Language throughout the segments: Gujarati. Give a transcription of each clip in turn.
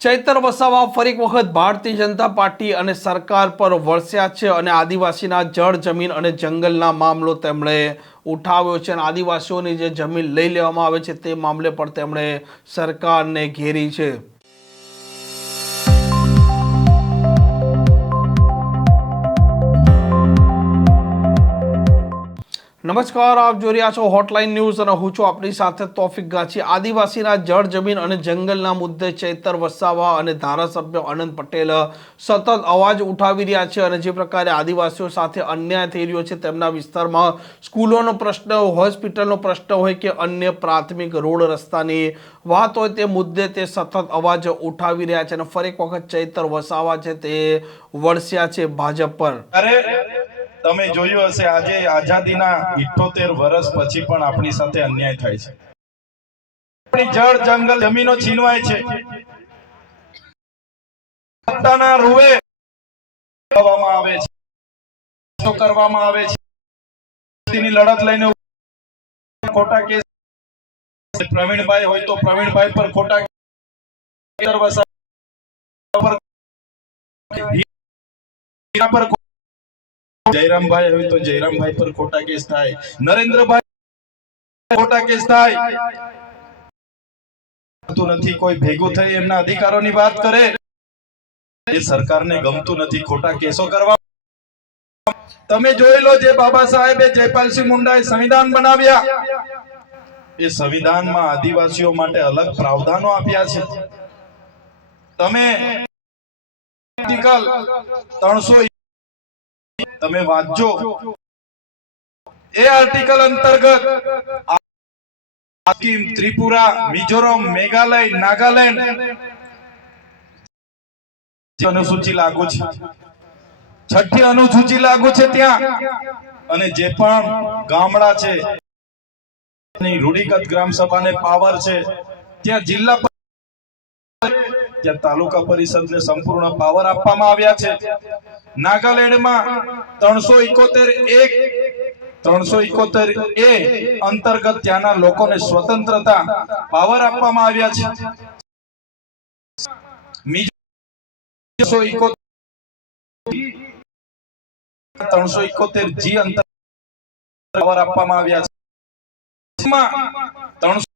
ચૈતર વસાવા ફરી એક વખત ભારતીય જનતા પાર્ટી અને સરકાર પર વરસ્યા છે અને આદિવાસીના જળ, જમીન અને જંગલના મામલો તેમણે ઉઠાવ્યો છે અને આદિવાસીઓની જે જમીન લઈ લેવામાં આવે છે તે મામલે પણ તેમણે સરકારને ઘેરી છે. નમસ્કાર, આપ જોઈ રહ્યા છો હોટલાઇન ન્યૂઝ અને હું છું આપણી સાથે તોફિક ગાછી આદિવાસીના જળ, જમીન અને જંગલના મુદ્દે ચૈતર વસાવા અને ધારાસભ્ય અનંત પટેલ સતત અવાજ ઉઠાવી રહ્યા છે અને જે પ્રકારે આદિવાસીઓ સાથે અન્યાય થઈ રહ્યો છે તેમના વિસ્તારમાં સ્કૂલોનો પ્રશ્ન, હોસ્પિટલનો પ્રશ્ન હોય કે અન્ય પ્રાથમિક રોડ રસ્તાની વાત હોય તે મુદ્દે તે સતત અવાજ ઉઠાવી રહ્યા છે અને ફરી એક વખત ચૈતર વસાવા છે તે વરસ્યા છે ભાજપ પર. તમે જોયું હશે, આજે આઝાદીના ઇઠોતેર વર્ષ પછી પણ આપણી સાથે અન્યાય થાય છે. આપણી જળ જંગલ જમીનો છીનવાય છે. સત્તાના રૂએ કરવામાં આવે છે. કરવામાં આવે છે. લડત લઈને ખોટા કેસ પ્રવીણભાઈ હોય તો પ્રવીણભાઈ પર ખોટા પર જયરામભાઈ હોય તો જયરામભાઈ પર ખોટા કેસ થાય. નરેન્દ્રભાઈ ખોટા કેસ થાય. નથી કોઈ ભેગું થઈ એમના અધિકારોની વાત કરે. એ સરકારને ગમતું નથી ખોટા કેસો કરવા. તમે જોઈ જે બાબા સાહેબે જયપાલસિંહ મુંડાએ સંવિધાન બનાવ્યા. એ સંવિધાનમાં આદિવાસીઓ માટે અલગ પ્રાવધાનો આપ્યા છે. તમે આર્ટિકલ ત્રણસો તમે વાંચજો. એ આર્ટિકલ અંતર્ગત સિક્કિમ ત્રિપુરા, મિઝોરમ, મેઘાલય, નાગાલેન્ડ અનુસૂચિ લાગુ છે. છઠ્ઠી અનુસૂચિ લાગુ છે ત્યાં. અને જે પણ ગામડા છે રૂઢિગત ગ્રામ સભાને પાવર છે, ત્યાં જિલ્લા ત્યાં તાલુકા પરિષદને સંપૂર્ણ પાવર આપવામાં આવ્યા છે. નાગાલેન્ડમાં ત્રણસો ઇકોતેર એક, ત્રણસો ઇકોતેર એ અંતર્ગત ત્યાંના લોકોને સ્વતંત્રતા પાવર આપવામાં આવ્યા છે. ત્રણસો ઇકોતેર જી અંતર પાવર આપવામાં આવ્યા છે. ત્રણસો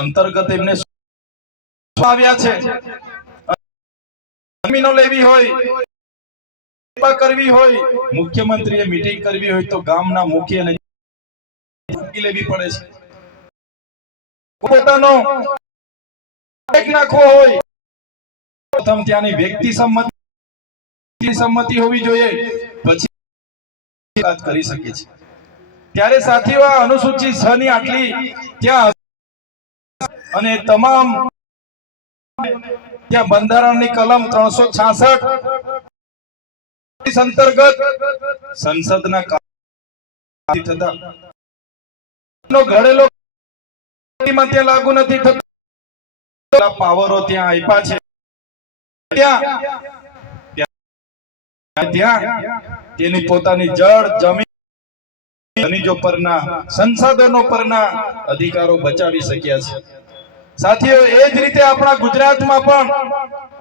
અંતર્ગત એમને આવ્યા છે. જમીનો લેવી હોય કરવી હોય, મુખ્યમંત્રીએ મીટિંગ કરવી હોય તો ગામના મુખ્યને લેવી પડે છે. પોતાનો નાખવો હોય, પ્રથમ ત્યાંની વ્યક્તિ સંમતિ સંમતિ હોવી જોઈએ, પછી વાત કરી શકે છે. ત્યારે સાથીઓ અનુસૂચિત અનુસૂચિ છ ની આટલી ત્યાં અને તમામ ત્યાં બંધારણની કલમ ત્રણસો છાસઠ અંતર્ગત સંસદના ઘડેલો ત્યાં લાગુ નથી થતો. પાવરો ત્યાં આપ્યા છે. ત્યાં- ત્યાં તેની પોતાની જળ, જમીન, ખનિજો પરના, સંસાધનો પરના અધિકારો બચાવી શક્યા છે. સાથીઓ, એ જ રીતે આપણા ગુજરાતમાં પણ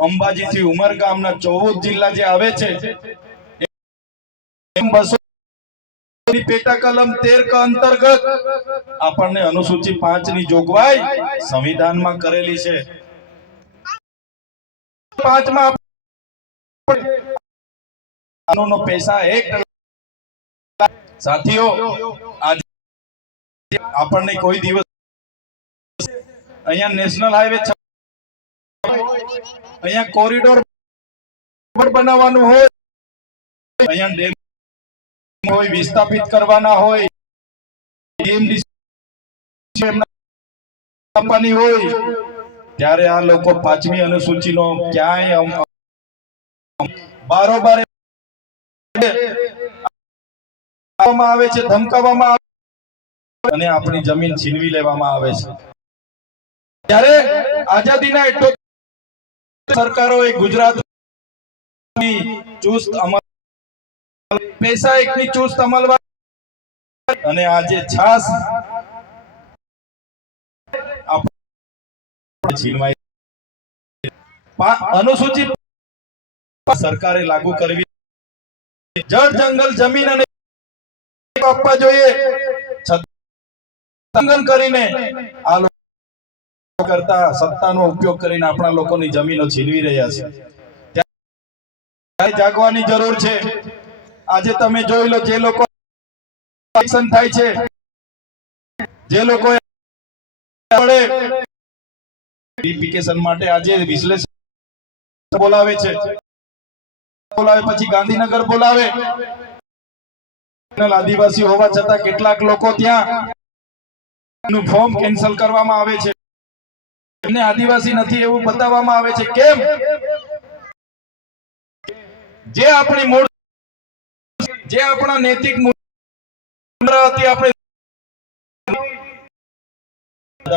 અંબાજી થી ઉમરગામના ચૌદ જિલ્લા જે આવે છે બસો પાંચની જોગવાઈ સંવિધાનમાં કરેલી છે. પાંચમાં પૈસા એક સાથીઓ આપણને કોઈ દિવસ અહીંયા નેશનલ હાઈવે અહીંયા કોરિડોર બનાવવાનું હોય. અહીંયા ડેમ હોય, વિસ્થાપિત કરવાના હોય. આપવાની હોય. ત્યારે આ લોકો પાંચમી અનુસૂચિનો ક્યાંય બારોબાર આવે છે, ધમકાવવામાં આવે અને આપણી જમીન છીનવી લેવામાં આવે છે. ત્યારે આઝાદીના એટલો સરકારોએ ગુજરાત ચુસ્ત અમલ પૈસા એકની ચુસ્ત અમલવારી અને આજે છાસ અનુસૂચિત સરકારે લાગુ કરવી જળ, જંગલ, જમીન અને આપવા જોઈએ. કરીને આ કરતા સત્તાનો ઉપયોગ કરીને આપણા લોકોની જમીનો છીનવી રહ્યા છે. ત્યારે જાગવાની જરૂર છે. આજે તમે જોઈ લો જે લોકો થાય છે. જે લોકો માટે આજે વિશ્લેષણ બોલાવે છે. બોલાવે, પછી ગાંધીનગર બોલાવે. આદિવાસી હોવા છતાં કેટલાક લોકો ત્યાં નું ફોર્મ કેન્સલ કરવામાં આવે છે. એમને આદિવાસી નથી એવું બતાવવામાં આવે છે. કેમ? જે આપણી મૂળ જે આપણા નૈતિક હતી, આપણે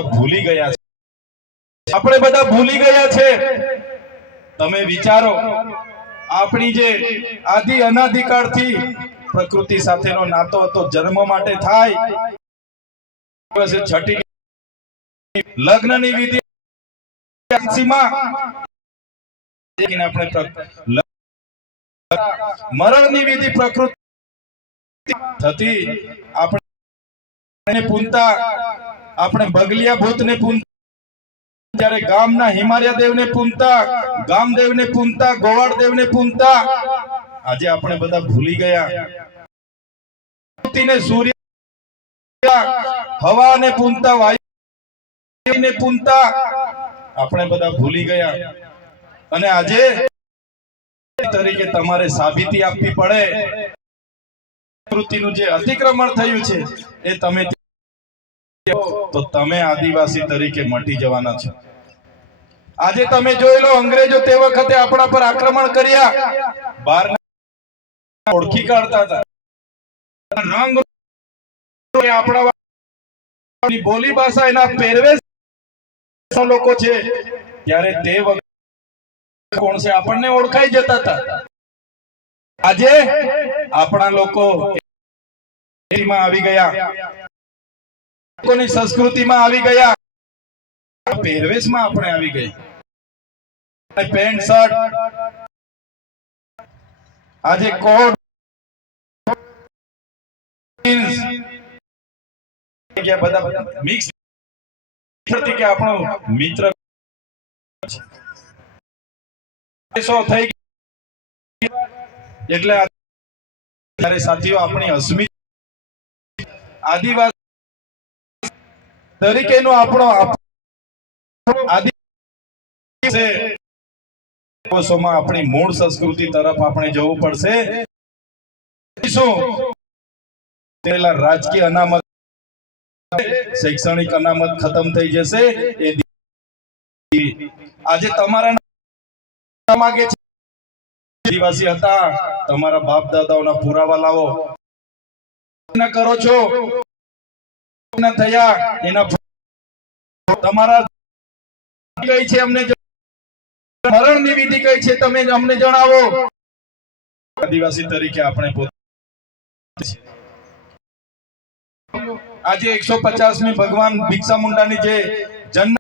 ભૂલી ગયા છે. આપણે બધા ભૂલી ગયા છે. તમે વિચારો, આપણી જે આદિ અનાદિકાળથી પ્રકૃતિ સાથેનો નાતો હતો, જન્મ માટે થાય. છઠ્ઠી લગ્નની વિધિ મરણની વિધિ પ્રકૃતિ થતી. આપણે પૂનતા, આપણે બગલિયા ભૂતને પૂનતા, જ્યારે ગામના હિમાલય દેવને પૂનતા, ગામદેવને પૂનતા ગોવાળ દેવને પૂનતા, આજે આપણે બધા ભૂલી ગયા. સૂર્ય સૂર્ય, હવાને પૂનતા, વાયુને પૂનતા આપણે બધા ભૂલી ગયા. અને આજે તરીકે તમારે સાબિતી આપવી પડે. પ્રકૃતિનું જે અતિક્રમણ થયું છે, એ તમે તો તમે આદિવાસી તરીકે મટી જવાના છો. આજે તમે જોઈ લો, અંગ્રેજો તે વખતે આપણા પર આક્રમણ કર્યા. બહાર ઓળખી કાઢતા હતા. રંગ આપણા બોલી ભાષા એના પહેરવેશ લોકો છે? ત્યારે તે વખતે કોણ છે? આપણને ઓળખાઈ જતા હતા. આજે આપણા લોકો આવી ગયા. લોકોની સંસ્કૃતિમાં આવી ગયા. પહેરવેશમાં આપણે આવી ગયા પેન્ટ, શર્ટ. આજે કોટ. બધા મિક્સ કે આપણો મિત્ર થઈ એટલે ત્યારે સાથીઓ, આપણી અસ્મિત આદિવાસી તરીકેનો આપણો આપ- આદિ દિવસોમાં આપણી મૂળ સંસ્કૃતિ તરફ આપણે જવું પડશે. શું? રાજકીય અનામત શૈક્ષણિક અનામત ખતમ થઈ જશે. એ આજે તમારા માંગે છે. આદિવાસી હતા. તમારા બાપ દાદાઓના પુરાવા લાવો. કરો છો. થયા. એના તમારા કઈ છે, અમને મરણની વિધિ કઈ છે, તમે અમને જણાવો. આદિવાસી તરીકે આપણે પોતે આજે એકસો પચાસમી ભગવાન ભિક્ષા મુંડાની જે જન્મ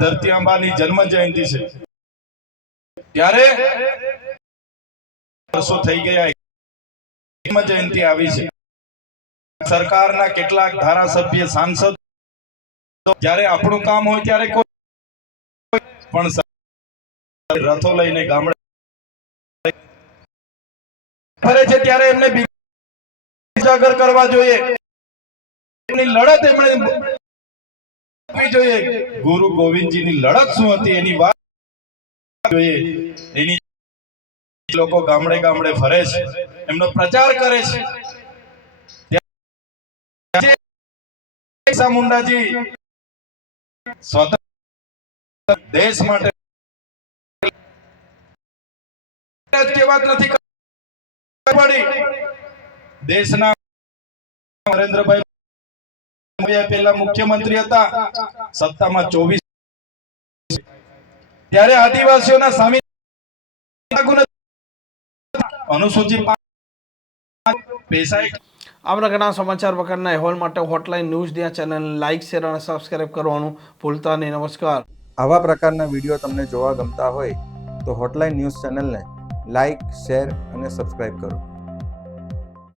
ધરતી આંબાની જન્મ જયંતિ છે. ત્યારે વર્ષો થઈ ગયા. જન્મ જયંતિ આવી છે. સરકારના કેટલાક ધારાસભ્ય, સાંસદ, જ્યારે આપણું કામ હોય ત્યારે કોઈ પણ રથો લઈને ગામડે ફરે છે, ત્યારે એમને ઉજાગર કરવા જોઈએ. લડત એમણે જોઈએ. ગુરુ ગોવિંદજીની લડત શું હતી એની વાત જોઈએ. એની લોકો ગામડે ગામડે ફરે છે. એમનો પ્રચાર કરે છે. મુંડાજી સ્વતંત્ર દેશ માટે કે વાત નથી પડી દેશના નરેન્દ્રભાઈ પહેલા મુખ્યમંત્રી હતા સત્તામાં ચોવીસ. ત્યારે આદિવાસીઓના સામી અનુસૂચિત પ્રકારના સમાચાર વગરના અહેવાલ માટે હોટલાઇન ન્યૂઝ ડિયા ચેનલ લાઇક શેર અને સબસ્ક્રાઇબ કરવાનું ભૂલતા નહીં. નમસ્કાર. આવા પ્રકારના વીડિયો તમને જોવા ગમતા હોય તો હોટલાઇન ન્યૂઝ ચેનલને લાઇક શેર અને સબસ્ક્રાઇબ કરો.